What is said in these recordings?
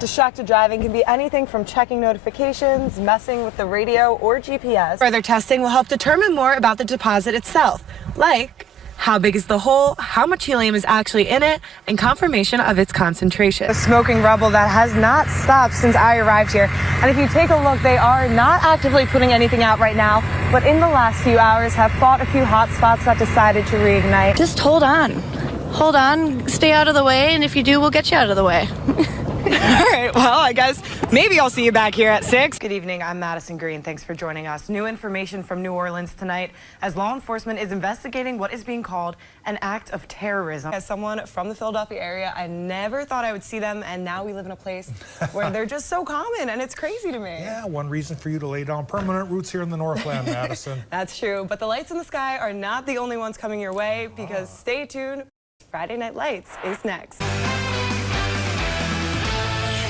Distracted driving can be anything from checking notifications, messing with the radio, or GPS. Further testing will help determine more about the deposit itself, like how big is the hole, how much helium is actually in it, and confirmation of its concentration. A smoking rubble that has not stopped since I arrived here. And if you take a look, they are not actively putting anything out right now, but in the last few hours have fought a few hot spots that decided to reignite. Just hold on. Hold on, stay out of the way, and if you do, we'll get you out of the way. All right, well, I guess maybe I'll see you back here at 6. Good evening, I'm Madison Green. Thanks for joining us. New information from New Orleans tonight as law enforcement is investigating what is being called an act of terrorism. As someone from the Philadelphia area, I never thought I would see them, and now we live in a place where they're just so common, and it's crazy to me. Yeah, one reason for you to lay down permanent roots here in the Northland, Madison. That's true, but the lights in the sky are not the only ones coming your way, because stay tuned, Friday Night Lights is next.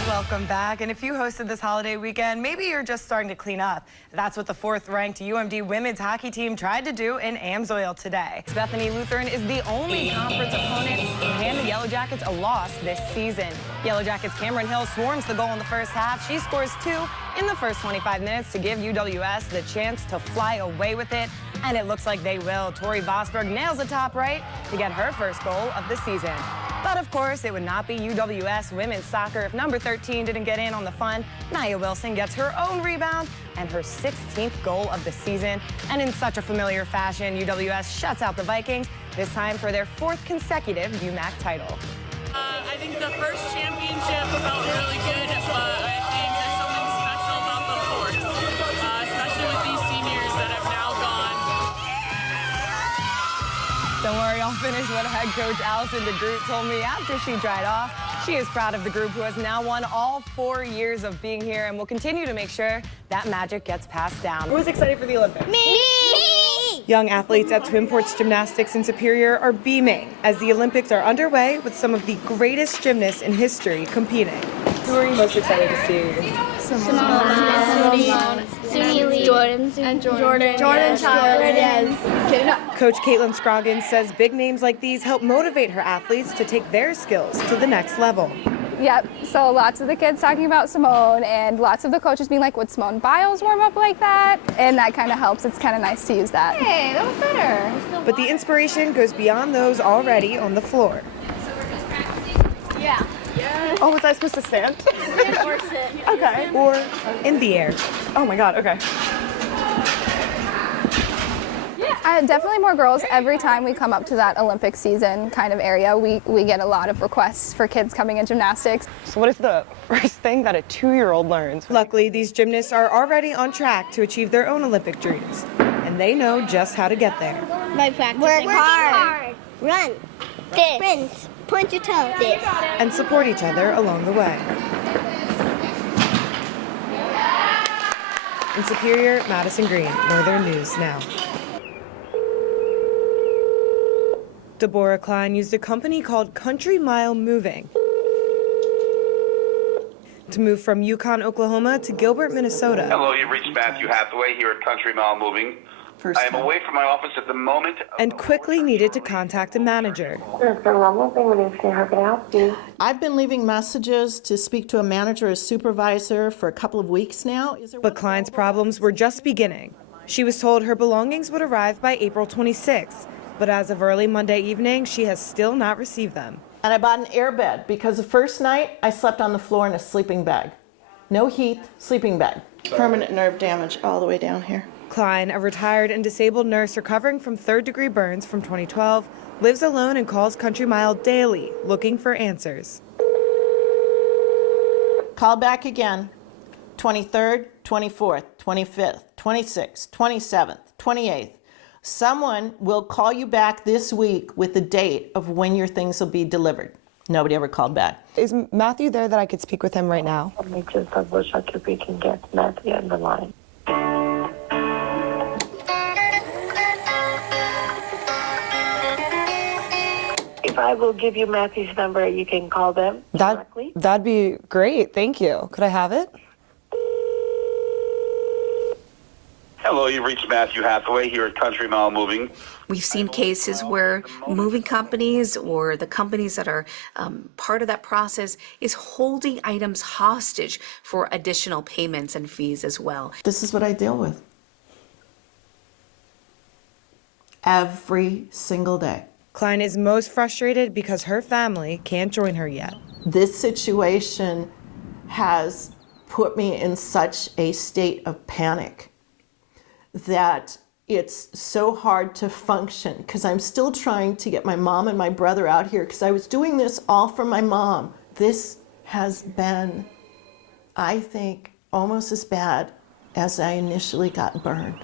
Welcome back. And if you hosted this holiday weekend, maybe you're just starting to clean up. That's what the 4th-ranked UMD women's hockey team tried to do in Amsoil today. Bethany Lutheran is the only conference opponent to hand the Yellow Jackets a loss this season. Yellow Jackets' Cameron Hill swarms the goal in the first half. She scores 2 in the first 25 minutes to give UWS the chance to fly away with it. And it looks like they will. Tori Vosberg nails the top right to get her first goal of the season. But of course, it would not be UWS women's soccer if number 13 didn't get in on the fun. Nia Wilson gets her own rebound and her 16th goal of the season. And in such a familiar fashion, UWS shuts out the Vikings, this time for their 4th consecutive UMAC title. I think the first championship felt really good, but I think there's something special about the 4th, especially with these seniors that have now gone. Don't worry, I'll finish what head coach Allison DeGroot told me after she dried off. She is proud of the group who has now won all 4 years of being here and will continue to make sure that magic gets passed down. Who's excited for the Olympics? Me! Young athletes at Twin Ports Gymnastics in Superior are beaming as the Olympics are underway with some of the greatest gymnasts in history competing. Who are you most excited to see? Simone, Jordan Child. Coach Caitlin Scroggins says big names like these help motivate her athletes to take their skills to the next level. Yep, so lots of the kids talking about Simone and lots of the coaches being like, would Simone Biles warm up like that? And that kind of helps. It's kind of nice to use that. Hey, that was better. But the inspiration goes beyond those already on the floor. Yeah. Oh, was I supposed to stand? Sit or sit. Okay. Or in the air. Oh my God, okay. Definitely more girls. Every time we come up to that Olympic season kind of area, we get a lot of requests for kids coming in gymnastics. So what is the first thing that a 2-year-old learns? Luckily, these gymnasts are already on track to achieve their own Olympic dreams. And they know just how to get there. By practicing hard. Run. Sprint. Point your toe. And support each other along the way. In Superior, Madison Green, Northern News Now. Deborah Klein used a company called Country Mile Moving to move from Yukon, Oklahoma to Gilbert, Minnesota. Hello, you've reached Matthew Hathaway here at Country Mile Moving. I am away from my office at the moment. And quickly needed to contact a manager. I've been leaving messages to speak to a manager or supervisor for a couple of weeks now. But Klein's problems were just beginning. She was told her belongings would arrive by April 26th. But as of early Monday evening, she has still not received them. And I bought an air bed because the first night I slept on the floor in a sleeping bag. No heat, sleeping bag. Permanent nerve damage all the way down here. Klein, a retired and disabled nurse recovering from third-degree burns from 2012, lives alone and calls Country Mile daily, looking for answers. Call back again. 23rd, 24th, 25th, 26th, 27th, 28th. Someone will call you back this week with the date of when your things will be delivered. Nobody ever called back. Is Matthew there that I could speak with him right now? Let me just double check if we can get Matthew on the line. If I will give you Matthew's number, you can call them directly. That'd be great. Thank you. Could I have it? Hello, you've reached Matthew Hathaway here at Country Mile Moving. We've seen cases where moving companies or the companies that are part of that process is holding items hostage for additional payments and fees as well. This is what I deal with every single day. Klein is most frustrated because her family can't join her yet. This situation has put me in such a state of panic that it's so hard to function because I'm still trying to get my mom and my brother out here because I was doing this all for my mom. This has been, I think, almost as bad as I initially got burned.